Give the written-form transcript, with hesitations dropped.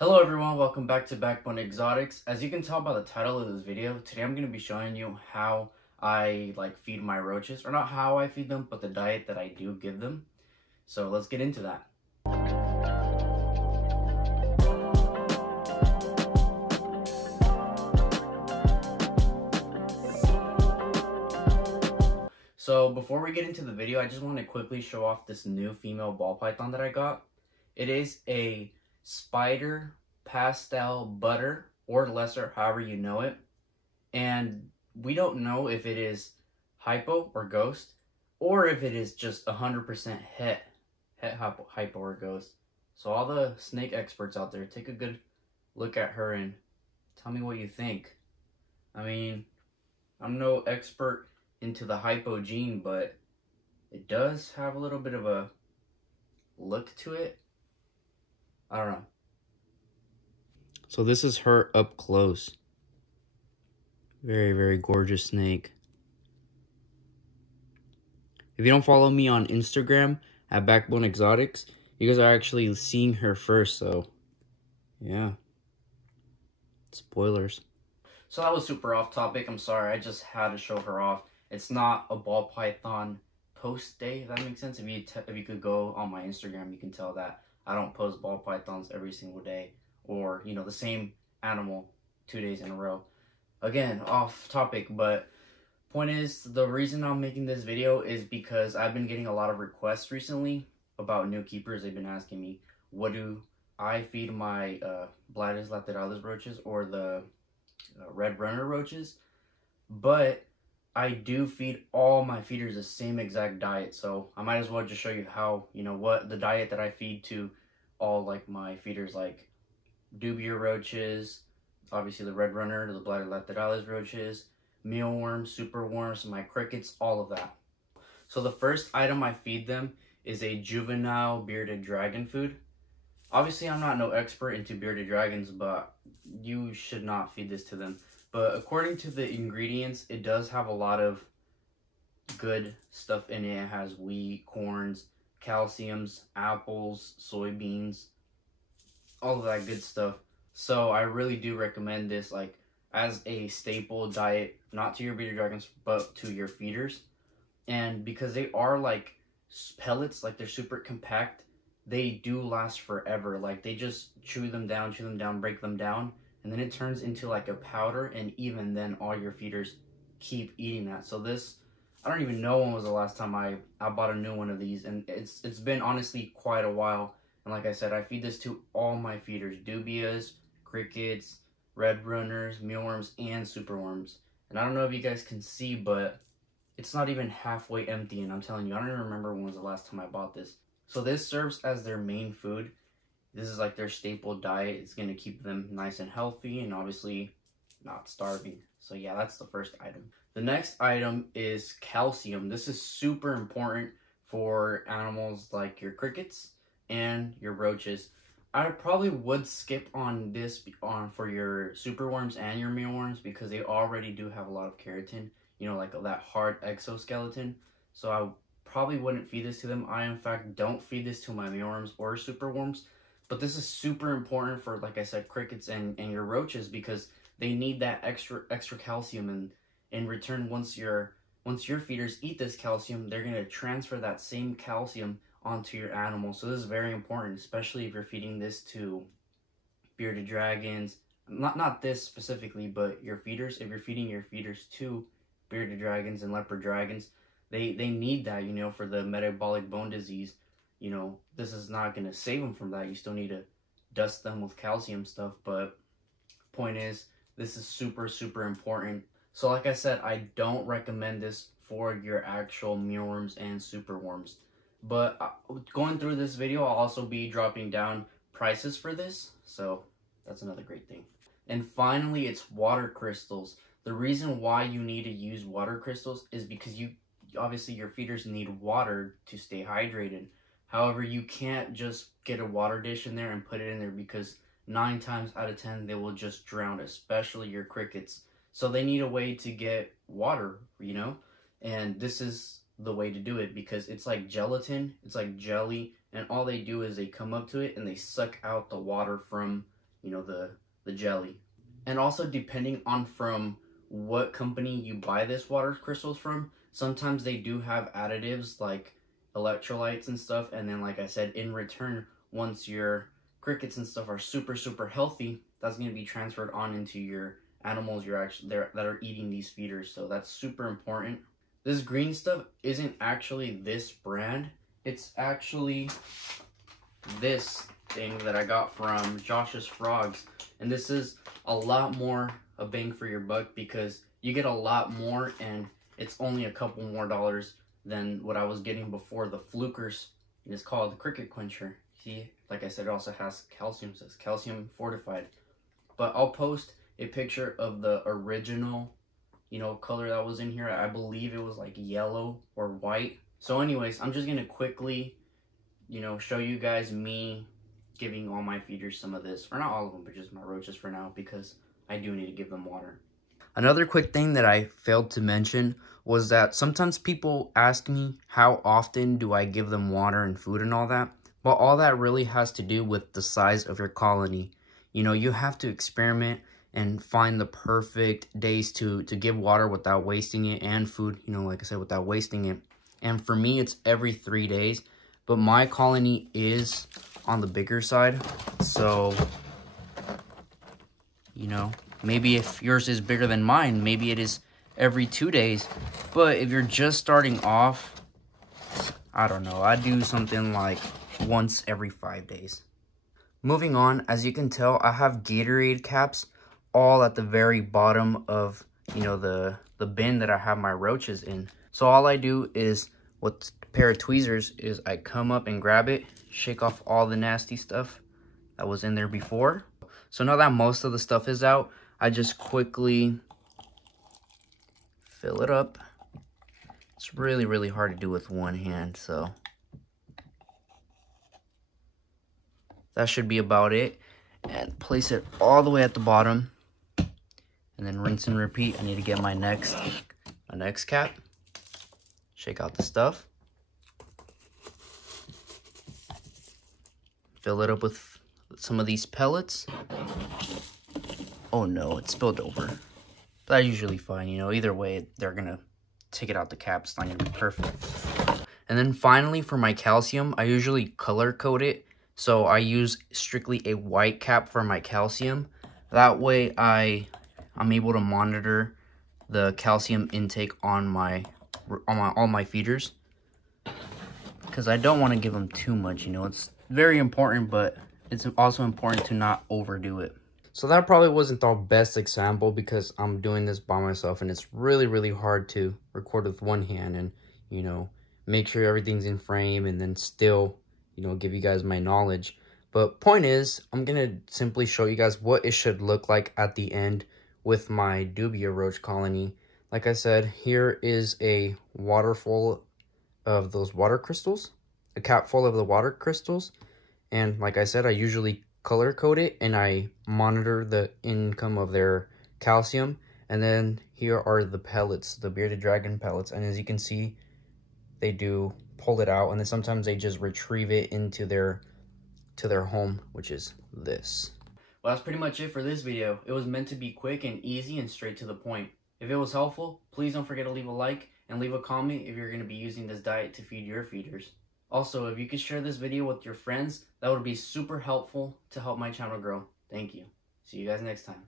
Hello everyone, welcome back to Backbone Exotics. As you can tell by the title of this video, today I'm going to be showing you how I feed my roaches, or not how I feed them, but the diet that I do give them. So let's get into that. So before we get into the video, I just want to quickly show off this new female ball python that I got. It is a spider pastel butter, or lesser, however you know it. And we don't know if it is hypo or ghost, or if it is just 100% het hypo or ghost. So all the snake experts out there, take a good look at her and tell me what you think. I mean, I'm no expert into the hypo gene, but it does have a little bit of a look to it. I don't know. So this is her up close. Very, very gorgeous snake. If you don't follow me on Instagram at Backbone Exotics, you guys are actually seeing her first, so yeah. Spoilers. So that was super off topic. I'm sorry, I just had to show her off. It's not a ball python post day, if that makes sense. If you could go on my Instagram, you can tell that I don't post ball pythons every single day, or the same animal 2 days in a row. Again, off topic, but point is, the reason I'm making this video is because I've been getting a lot of requests recently about new keepers. They've been asking me, what do I feed my Bladus lateralis roaches or the red runner roaches? But I do feed all my feeders the same exact diet, so I might as well just show you how, what the diet that I feed to all my feeders, like Dubia Roaches, obviously the red runner, the Bladus lateralis roaches, mealworms, superworms, my crickets, all of that. So the first item I feed them is a juvenile bearded dragon food. Obviously, I'm not no expert into bearded dragons, but you should not feed this to them. But according to the ingredients, it does have a lot of good stuff in it. It has wheat, corns, calciums, apples, soybeans, all of that good stuff. So I really do recommend this as a staple diet, not to your bearded dragons, but to your feeders. And because they are pellets, they're super compact, they do last forever. They just chew them down, break them down, and then it turns into a powder, and even then all your feeders keep eating that. So this, I don't even know when was the last time I bought a new one of these, and it's been honestly quite a while. And like I said, I feed this to all my feeders: dubias, crickets, red runners, mealworms, and superworms. And I don't know if you guys can see, but it's not even halfway empty, and I'm telling you, I don't even remember when was the last time I bought this. So this serves as their main food. This is their staple diet. It's going to keep them nice and healthy, and obviously not starving. So yeah, that's the first item. The next item is calcium. This is super important for animals like your crickets and your roaches. I probably would skip on this for your superworms and your mealworms, because they already do have a lot of keratin, that hard exoskeleton. So I probably wouldn't feed this to them. I, in fact, don't feed this to my mealworms or superworms. But this is super important for, like I said, crickets and your roaches, because they need that extra calcium. And in return, once your feeders eat this calcium, they're going to transfer that same calcium onto your animal. So this is very important, especially if you're feeding this to bearded dragons. Not this specifically, but your feeders. If you're feeding your feeders to bearded dragons and leopard dragons, they need that, for the metabolic bone disease. This is not going to save them from that. You still need to dust them with calcium stuff, but point is, this is super, super important. So like I said, I don't recommend this for your actual mealworms and superworms. But going through this video, I'll also be dropping down prices for this, so that's another great thing. And finally, it's water crystals. The reason why you need to use water crystals is because obviously your feeders need water to stay hydrated. However, you can't just get a water dish in there and put it in there, because 9 times out of 10 they will just drown, especially your crickets. So they need a way to get water, and this is the way to do it, because it's like gelatin, it's like jelly, and all they do is they come up to it and they suck out the water from you know, the jelly. And also depending on from what company you buy this water crystals from, sometimes they do have additives like electrolytes and stuff, and then like I said, in return, once your crickets and stuff are super healthy, that's going to be transferred on into your animals you're actually there that are eating these feeders. So that's super important. This green stuff isn't actually this brand, it's actually this thing that I got from Josh's Frogs, and this is a lot more a bang for your buck because you get a lot more and it's only a couple more dollars than what I was getting before. The Flukers, and it's called the Cricket Quencher. See, like I said, it also has calcium, it says calcium fortified. But I'll post a picture of the original, you know, color that was in here. I believe it was like yellow or white. So anyways, I'm just gonna quickly, you know, show you guys me giving all my feeders some of this, or not all of them, but just my roaches for now, because I do need to give them water. Another quick thing that I failed to mention was that sometimes people ask me how often do I give them water and food and all that. Well, all that really has to do with the size of your colony. You know, you have to experiment and find the perfect days to give water without wasting it, and food, you know, like I said, without wasting it. And for me, it's every 3 days, but my colony is on the bigger side, so, you know, maybe if yours is bigger than mine, maybe it is every 2 days. But if you're just starting off, I don't know, I do something like once every 5 days. Moving on, as you can tell, I have Gatorade caps all at the very bottom of, you know, the bin that I have my roaches in. So all I do is, with a pair of tweezers, is I come up and grab it, shake off all the nasty stuff that was in there before. So now that most of the stuff is out, I just quickly fill it up. It's really hard to do with one hand, so that should be about it. And place it all the way at the bottom, and then rinse and repeat. I need to get my next cap. Shake out the stuff. Fill it up with some of these pellets. Oh no, it spilled over. But that's usually fine, you know. Either way, they're gonna take it out the cap. It's not gonna be perfect. And then finally, for my calcium, I usually color code it. So I use strictly a white cap for my calcium. That way I'm able to monitor the calcium intake on all my feeders, because I don't want to give them too much, you know. It's very important, but it's also important to not overdo it. So that probably wasn't the best example because I'm doing this by myself, and it's really hard to record with one hand and, you know, make sure everything's in frame and then still, you know, give you guys my knowledge. But point is, I'm gonna simply show you guys what it should look like at the end with my Dubia Roach colony. Like I said, here is a water full of those water crystals, a cap full of the water crystals. And like I said, I usually color code it and I monitor the income of their calcium. And then here are the pellets, the bearded dragon pellets. And as you can see, they do pull it out, and then sometimes they just retrieve it into their home, which is this. Well, that's pretty much it for this video. It was meant to be quick and easy and straight to the point. If it was helpful, please don't forget to leave a like and leave a comment if you're going to be using this diet to feed your feeders. Also, if you could share this video with your friends, that would be super helpful to help my channel grow. Thank you. See you guys next time.